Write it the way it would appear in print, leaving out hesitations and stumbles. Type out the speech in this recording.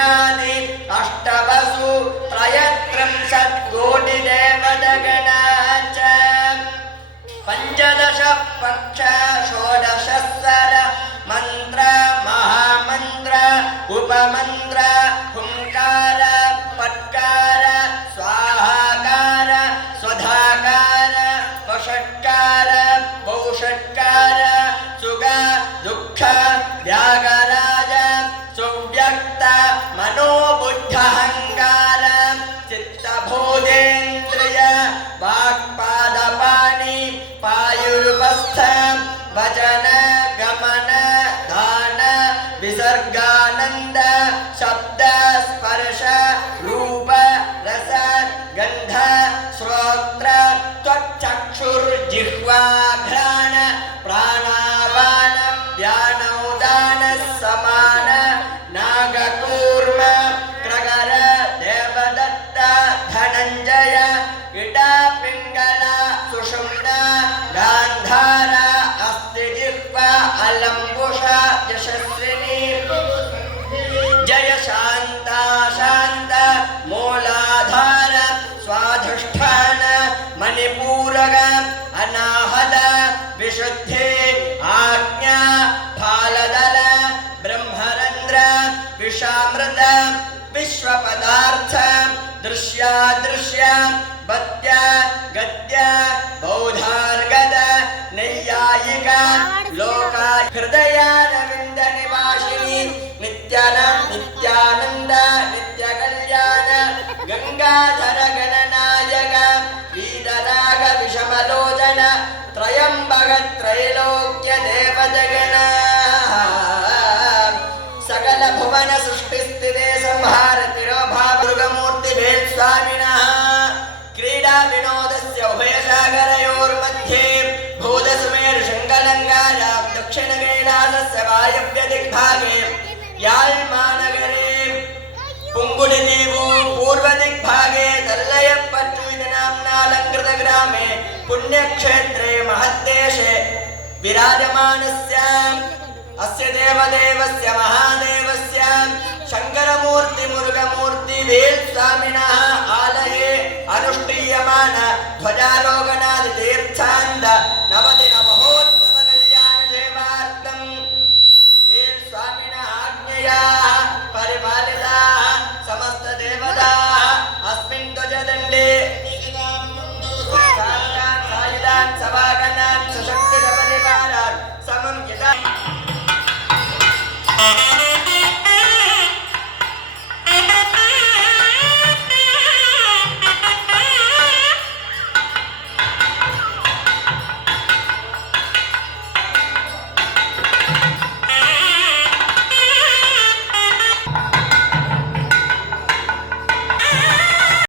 सैन्यादि अष्टवसु त्रयस्त्रिंशत्कोटिदेवतगणा च पञ्चदश पक्ष षोडशस्वर मंत्र महामंत्र उपमंत्र हुंकार पट्कार स्वाहाकार स्वधाकार वषट्कार बहुषट्कार सुग दुःख व्यागराज सुव्यक्त मनोबुद्धहंकार चित्तबोधेन्द्रिय वाक्पादपाणि पायुर्वस्थ वचन गमन दान विसर्गानंद शब्द स्पर्श रूप रस गंध श्रोत्र त्वक्चक्षुर्जिह्वा घ्राण प्राणापान व्यानोदान समान नागकूर्म क्रगर देवदत्त धनंजय इडा पिंगल सुषुम्ना गांधार अस्तिजिह्वा अलंबुषा यशस्विनी जय शांता शांत मूलाधार स्वाधिष्ठान मणिपूरक अनाहत विशुद्धि आज्ञा फालदल ब्रह्मरंध्र विषामृत विश्वपदार्थ दृश्यादृश्य पद्य गद्य बौधार्गद नैयायिक लोका हृदयारविंद निवासिनी नित्यानंद नित्य कल्याण गंगाधर गणनायक वीतराग विषमलोचन त्रयंबक त्रैलोक्य देवतगण सकल भुवन सृष्टिस्थिते संहार तिरोभाव दुर्गमूर्ति भेद स्वामिनः क्रीडा विनोदस्य उभयसागरयोर्मध्ये भूतसुमेर शङ्कलङ्गायां दक्षिणकैलासस्य वायव्य दिग्भागे याल्मानगरे पुङ्गुडिदीवु पूर्वदिग्भागे तल्लयप्पट्टु इति नाम्ना अलङ्कृतग्रामे पुण्यक्षेत्रे महद्देशे विराजमानस्य अस्य देवदेवस्य महादेवस्य शङ्करमूर्ति मुरुगमूर्ति वेल् स्वामी